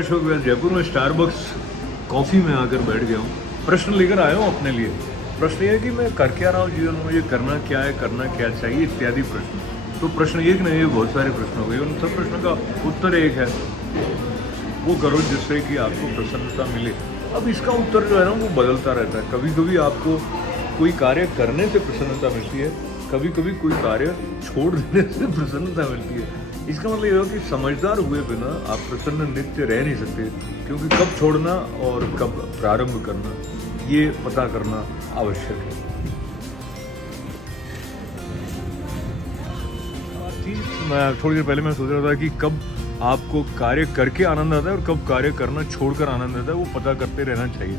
मैं अशोक व्यास, जयपुर में Starbucks coffee में आकर बैठ गया हूँ। प्रश्न लेकर आया हूँ अपने लिए। प्रश्न ये है कि मैं कर क्या रहा हूँ जीवन में, मुझे करना क्या है, करना क्या चाहिए इत्यादि प्रश्न। तो प्रश्न एक नहीं है, बहुत सारे प्रश्न हो गए। उन सब प्रश्नों का उत्तर एक है, वो करो जिससे कि आपको प्रसन्नता मिले। अब इसका उत्तर जो है ना वो बदलता रहता है। कभी कभी आपको कोई कार्य करने से प्रसन्नता मिलती है, कभी कभी कोई कार्य छोड़ देने से प्रसन्नता मिलती है। इसका मतलब ये हो कि समझदार हुए बिना आप प्रसन्न नित्य रह नहीं सकते, क्योंकि कब छोड़ना और कब प्रारंभ करना ये पता करना आवश्यक है। मैं थोड़ी देर पहले मैं सोच रहा था कि कब आपको कार्य करके आनंद आता है और कब कार्य करना छोड़कर आनंद आता है, वो पता करते रहना चाहिए।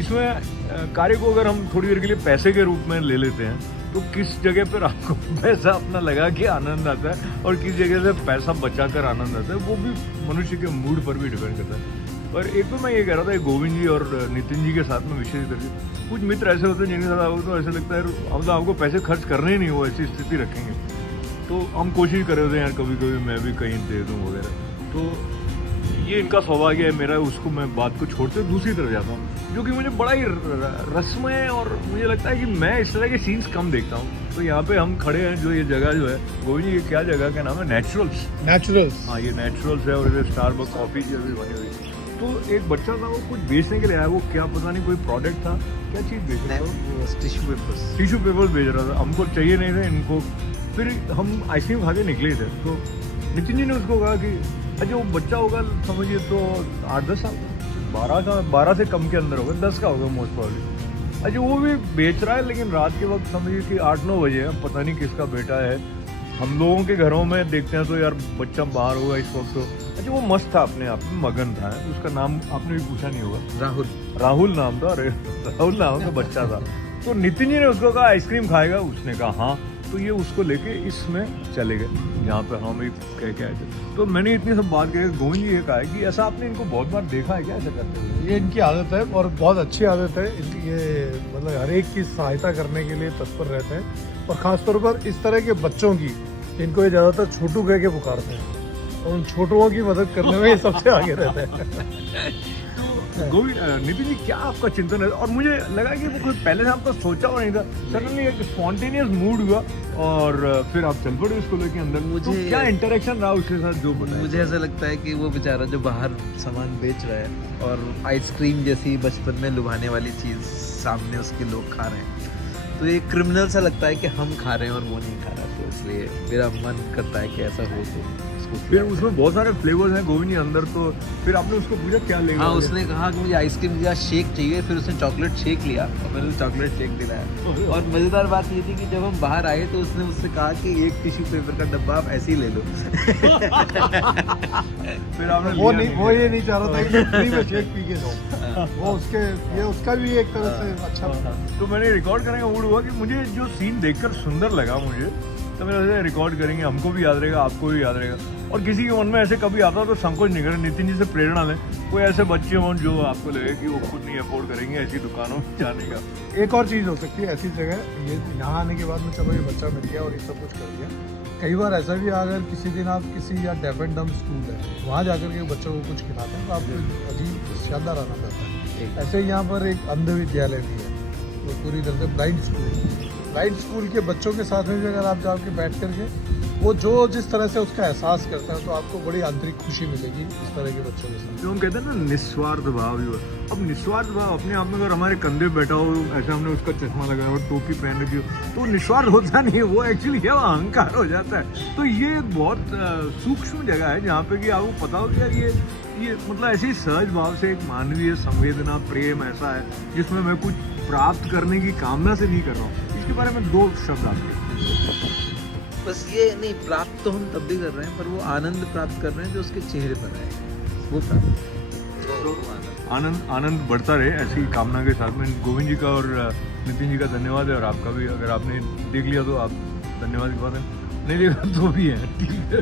इसमें कार्य को अगर हम थोड़ी देर के लिए पैसे के रूप में ले लेते हैं तो किस जगह पर आपको पैसा अपना लगा के आनंद आता है और किस जगह से पैसा बचा कर आनंद आता है, वो भी मनुष्य के मूड पर भी डिपेंड करता है। पर एक तो मैं ये कह रहा था, गोविंद जी और नितिन जी के साथ में विशेष करके कुछ मित्र ऐसे होते हैं जिनके साथ आओ तो ऐसा लगता है अब तो आपको पैसे खर्च करने ही नहीं हो, ऐसी स्थिति रखेंगे। तो हम कोशिश कर रहे थे यार कभी कभी मैं भी कहीं दे दूँ वगैरह। तो ये इनका सौभाग्य है मेरा, उसको मैं बात को छोड़ते दूसरी तरफ जाता हूँ, जो कि मुझे बड़ा ही रस्म है और मुझे लगता है कि मैं इस तरह के सीन्स कम देखता हूँ। तो यहाँ पे हम खड़े हैं, जो ये जगह जो है गोविंद जी, ये क्या जगह का नाम है? नेचुरल्स। हाँ, ये नेचुरल्स है और इधर स्टारबक्स कॉफ़ी जो भी बनी हुई। तो एक बच्चा था, वो कुछ बेचने के लिए आया, वो क्या पता नहीं कोई प्रोडक्ट था, क्या चीज़ बेच रहा था? टिश्यू पेपर्स बेच रहा था। हमको चाहिए नहीं थे इनको। फिर हम आइसक्रीम खा के निकले थे, तो नितिन जी ने उसको कहा कि अच्छा वो बच्चा होगा समझिए तो 8-10 साल, 12 से कम के अंदर होगा, 10 का होगा मोस्ट प्रॉब्ली। अच्छा वो भी बेच रहा है, लेकिन रात के वक्त समझिए कि 8-9 बजे है, पता नहीं किसका बेटा है। हम लोगों के घरों में देखते हैं तो यार बच्चा बाहर होगा इस वक्त। तो अच्छा वो मस्त था, अपने आप में मगन था। उसका नाम आपने भी पूछा नहीं होगा? राहुल नाम था। अरे राहुल नाम का बच्चा था। तो नितिन जी ने उसको कहा आइसक्रीम खाएगा? उसने कहा हाँ। तो ये उसको लेके इसमें चले गए जहाँ पे हम एक कह के आए थे। तो मैंने इतनी सब बात कही, गोविंद जी ये कहा है कि ऐसा आपने इनको बहुत बार देखा है क्या ऐसा करते हुए? ये इनकी आदत है और बहुत अच्छी आदत है इनकी। ये मतलब हर एक की सहायता करने के लिए तत्पर रहते हैं, और ख़ासतौर पर इस तरह के बच्चों की, इनको ये ज़्यादातर छोटू कह के पुकारते हैं, और उन छोटुओं की मदद करने में ये सबसे आगे रहते हैं। गोविंद, नितिन जी क्या आपका चिंतन है? और मुझे लगा कि वो कोई पहले से आपका सोचा हुआ नहीं था, सडनली एक स्पॉन्टेनियस मूड हुआ और फिर आप चल पड़े उसको लेके अंदर। मुझे तो क्या इंटरेक्शन रहा उसके साथ जो बताया? मुझे ऐसा लगता है कि वो बेचारा जो बाहर सामान बेच रहा है और आइसक्रीम जैसी बचपन में लुभाने वाली चीज़ सामने उसके लोग खा रहे हैं, तो एक क्रिमिनल सा लगता है कि हम खा रहे हैं और वो नहीं खा रहा। तो इसलिए मेरा मन करता है कि ऐसा हो तो फिर उसमें बहुत सारे फ्लेवर्स हैं गोविंद जी अंदर। तो फिर आपने उसको पूछा क्या लेगा? हाँ, उसने कहा कि मुझे आइसक्रीम का शेक चाहिए। फिर उसने चॉकलेट शेक लिया और मैंने चॉकलेट शेक दिलाया। और मज़ेदार बात ये थी कि जब हम बाहर आए तो उसने मुझसे कहा कि एक टिश्यू पेपर का डब्बा आप ऐसे ही ले लो। फिर आपने वो ये नहीं चाह रहा था कि फ्री में शेक पी के जाओ। वो उसके ये उसका भी एक तरह से अच्छा था। तो मैंने रिकॉर्ड करने का मूड हुआ कि मुझे जो सीन देखकर सुंदर लगा मुझे, तो मैंने ऐसे रिकॉर्ड करेंगे, हमको भी याद रहेगा, आपको भी याद रहेगा। और किसी के मन में ऐसे कभी आता तो संकोच नहीं करें, नितिन जी से प्रेरणा लें। कोई ऐसे बच्चे हों जो आपको लगे कि वो खुद नहीं अफोर्ड करेंगे ऐसी दुकानों में जाने का। एक और चीज़ हो सकती है ऐसी जगह, ये यहाँ आने के बाद में चलो ये बच्चा मिल गया और ये सब कुछ कर दिया। कई बार ऐसा भी, अगर किसी दिन आप किसी या डेफ एंड डम्ब स्कूल है वहाँ जाकर के बच्चों को कुछ खिलाते हैं तो आपको अजीब शानदार आनंद आता है। ऐसे ही यहाँ पर एक अंध विद्यालय भी है, तो पूरी तरह से ब्लाइंड स्कूल के बच्चों के साथ में भी अगर आप जाके बैठ करके वो जो जिस तरह से उसका एहसास करता है तो आपको बड़ी आंतरिक खुशी मिलेगी इस तरह के बच्चों के साथ। जो हम कहते हैं ना निस्वार्थ भाव। अब निस्वार्थ भाव अपने आप में अगर हमारे कंधे बैठा हो, ऐसे हमने उसका चश्मा लगाया और टोपी पहन रखी हो, तो निस्वार्थ होता नहीं है, वो एक्चुअली है, वो अहंकार हो जाता है। तो ये एक बहुत सूक्ष्म जगह है जहाँ पे कि आपको पता हो कि यार ये मतलब ऐसे ही सहज भाव से एक मानवीय संवेदना, प्रेम ऐसा है जिसमें मैं कुछ प्राप्त करने की कामना से नहीं कर रहा हूँ। इसके बारे में 2 शब्द आपके। बस ये नहीं, प्राप्त तो हम तब भी कर रहे हैं, पर वो आनंद प्राप्त कर रहे हैं जो उसके चेहरे पर आएगा, वो प्राप्त। आनंद बढ़ता रहे ऐसी कामना के साथ में। गोविंद जी का और नितिन जी का धन्यवाद है, और आपका भी। अगर आपने देख लिया तो आप धन्यवाद की बात है, नहीं देखा तो भी है, ठीक है।